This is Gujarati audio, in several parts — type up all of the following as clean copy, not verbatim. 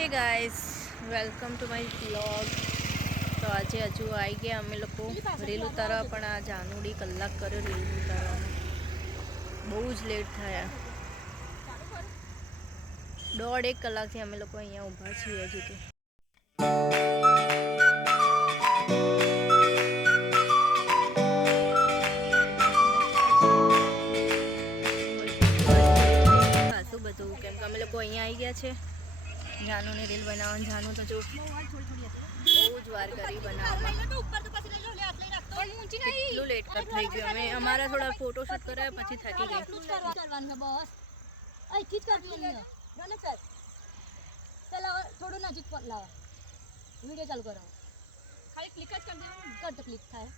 Hey guys welcome to my vlog. तो आज हजू आई गया अमे लोग रेल उतारवा पण आ जानूडी कलाक कर्यो रेल उतारवामां। बहु ज लेट थया। 1.5 कलाकथी अमे लोग अहींया ऊभा छीए हजू के। खासું બધું કેમ કે અમે લોકો અહીંયા આવી ગયા છે જાનુની રીલ બનાવવાનું। જાનુ તો જો બહુ જ વાર કરી બનાવવામાં। કેટલું લેટ કટ થઈ ગયું। અમે અમારા થોડા ફોટોશૂટ કરાયા પછી થાકી ગઈ। થોડું નજીક લાવો વિડિયો ચાલુ કરો ખાલી ક્લિક જ કરી દેવાનું કર તો ક્લિક થાય।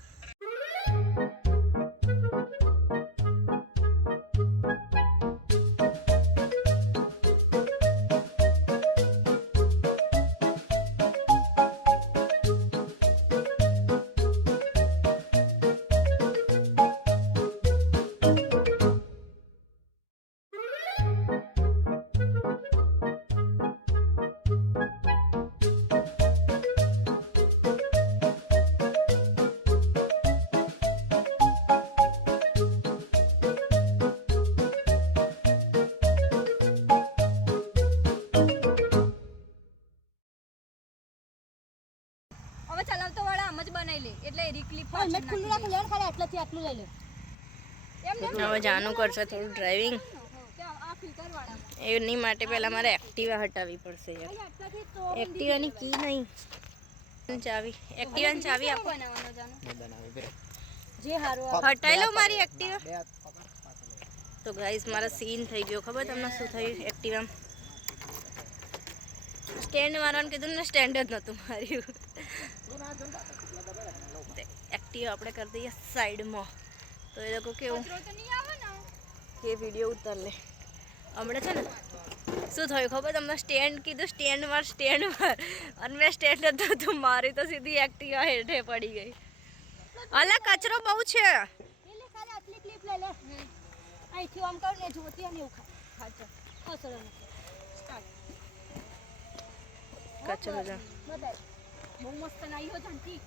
હવે ચલાવતો વાળા આમ જ બનાવી લે એટલે એરી ક્લિપ હેલ્મેટ ખુલ્લું રાખો લેણ ખાલી આટલાથી આટલું લઈ લે એમ ને। હવે જાનુ કરશે થોડું ડ્રાઇવિંગ। આ ફિલ્ટર વાળા એની માટે પહેલા મારે એક્ટિવા હટાવવી પડશે યાર। એક્ટિવાની કી નહીં ચાવી। એક્ટિવાની ચાવી આપો બનાવવાનો જાનો મે બનાવી બે જે હારો હટાઈ લો મારી એક્ટિવા। તો ગાઈસ મારા સીન થઈ ગયો ખબર તમને શું થયું એક્ટિવા સ્ટેન્ડ મારવાનું કીધું ને સ્ટેન્ડ જ નહોતું માર્યું। એક્ટિવા આપણે કરી દઈએ સાઈડમાં તો એ લોકો કેવું કે વિડીયો ઉતાર લે। હમણાં છે ને શું થયું ખબર તમને સ્ટેન્ડ કીધું સ્ટેન્ડ માર અને મેં સ્ટેન્ડ જ નહોતું મારી તો સીધી એક્ટિવા હેઠે પડી ગઈ। અલા કચરો બહુ છે। લે ખાલી આટલી ક્લિપ લઈ લે અહીંથી આમ કર ને જોતી અને એવું ખાચો ખસરો સ્ટાર્ટ કચરો જા બહુ મસ્ત નાઈ હો જાનતી।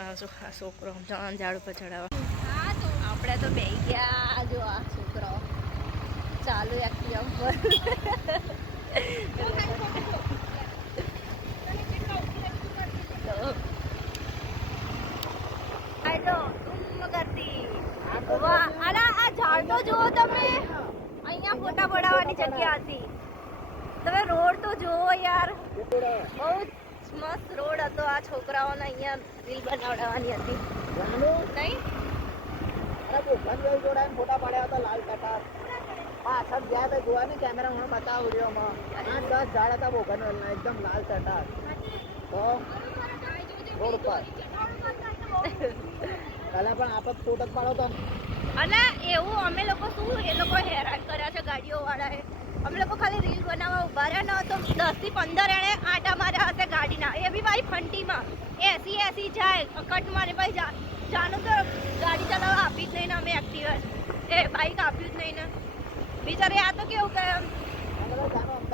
આ છોકરો ઝાડ પર ચડાવવા હા તો આપણે તો બેહી ગયા। જો આ છોકરો ચાલુ એક્ટિવા ઉપર આ ઝાડ તો જુઓ તમે અહીંયા ફોટા પડાવવાની જગ્યા હતી। તમે રોડ તો જુઓ યાર બહુ મસ્ત રોડ હતો। આ છોકરાઓને અહીંયા રીલ બનાવડાવવાની હતી નહીં। ફોટા પાડ્યા હતા લાલ કટાર પાછળ ગયા હતા જોવાની કેમેરા હું બતાવું વિડીયોમાં 8-10 ઝાડ હતા બોગનવેલના એકદમ લાલ ચટાર તો રોડ પર પહેલા પણ આપણે ફોટો જ પાડો તો અને એવું અમે લોકો શું એ લોકો હેરાન કર્યા છે ગાડીઓ વાળાએ। અમે લોકો ખાલી રીલ બનાવવા ઉભા રહ્યા ન તો 10 થી 15 એણે આટા માર્યા હશે ગાડીના એ બી ભાઈ ફંટીમાં 80 જાય કટ મારે ભાઈ જાનું તો ગાડી ચલાવવા આપી જ નહીં ને અમે એક્ટિવા એ બાઈક આપ્યું જ નહીં ને બિચારે। આ તો કેવું કે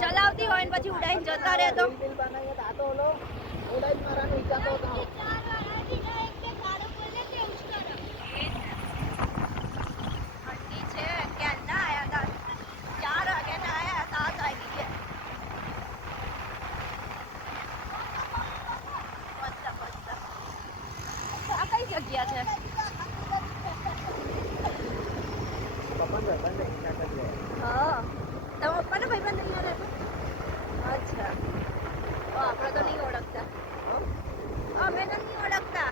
ચલાવતી હોય ને પછી ઉડાઈને જતા રહે તો જગ્યા છે હા તમે પપ્પાને ભાઈબંધ અહીંયા રહેતો અચ્છા આપણે તો નહીં ઓળખતા અમે તો નહીં ઓળખતા।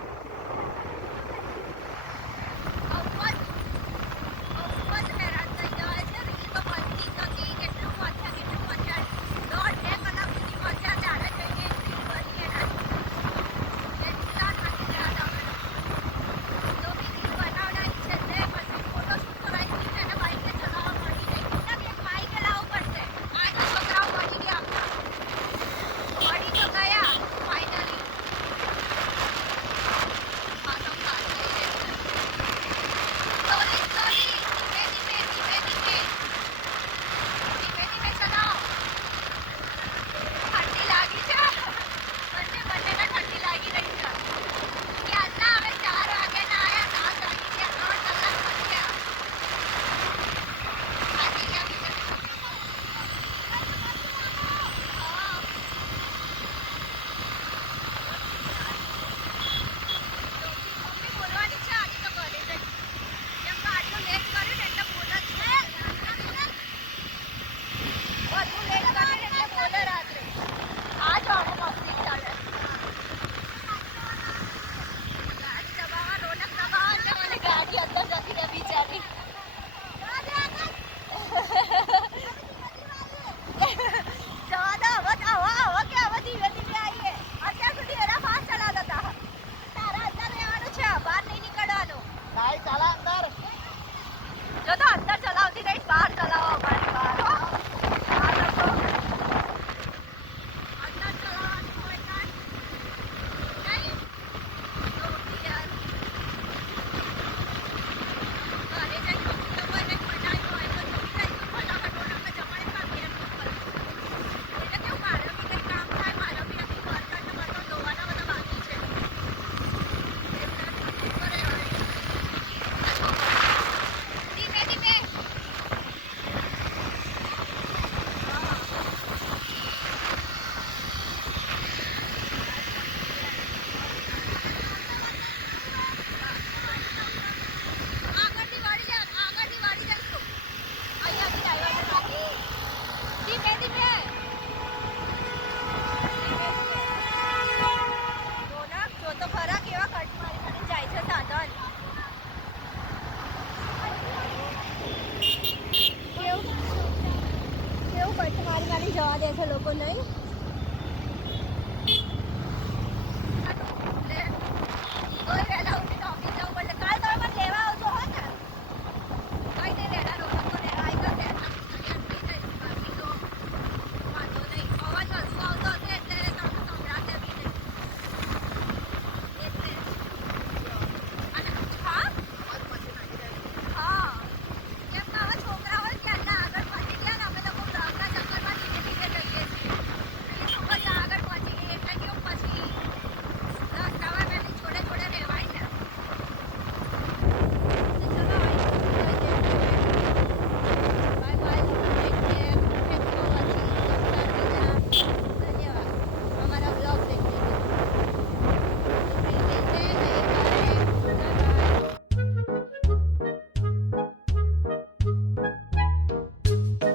જવા દે છે લોકો નહીં